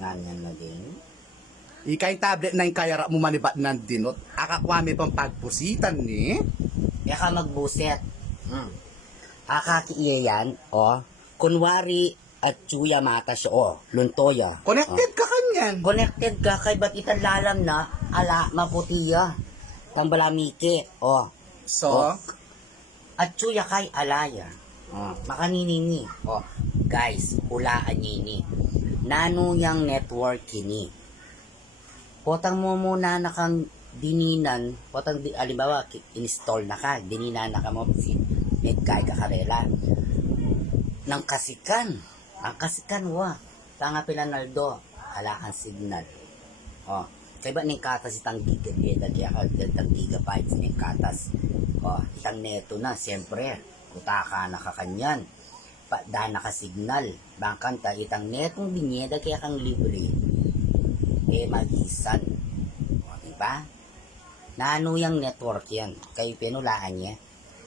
Ganyan na din. Ikay tablet na yung kayara mo manibat ng dinot. Akakwami pang pagpusitan ni. Kaya ka magbuset. Akakiiya yan, kunwari at tsuya mata siya, luntoya. Connected ka kanyan. Connected ka kay ba't italalam na, ala, maputiya. Tambalamike, So, At tsuya kay alaya. Makaninini. Guys, hulaan nini. Nano yang network kini. Potang mo muna na kang dininan, alimbawa, install na ka, dininan na ka mo, si Medkay kakarela. Nang kasikan, ang kasikan tanga pinanaldo, hala ang signal. Kaya ba ning katas itang gigabit, itang gigabytes ning katas. Itang neto na, siyempre, kutaka na kakanyan. Da nakasignal, bangkanta itang netong binyeda kaya kang libre. Magisan. Diba? Nano yung network yan. Kayo pinulaan niya.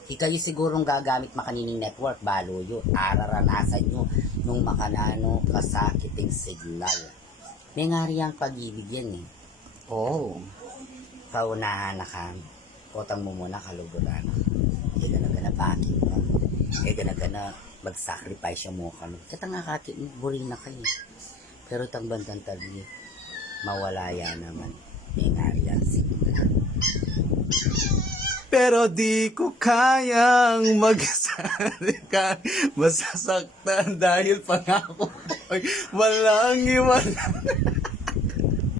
Kayo sigurong gagamit makanining network. Balo yun. Araranasan nyo nung makanano kasakiting signal. May nga rin ang pag-ibig yan eh. Kaunahan na ka. Kotang mo muna kaluguran. Kaya gana-gana bakit mo. Kaya gana-gana mag-sacrifice mo kami. Katang akakit mo, burin na kayo. Pero tang bandang tabi, mawala yan naman. May nga rin ang signal. pero di ko kayang magsalika. Masasaktan dahil pangako ko'y walang iwanan.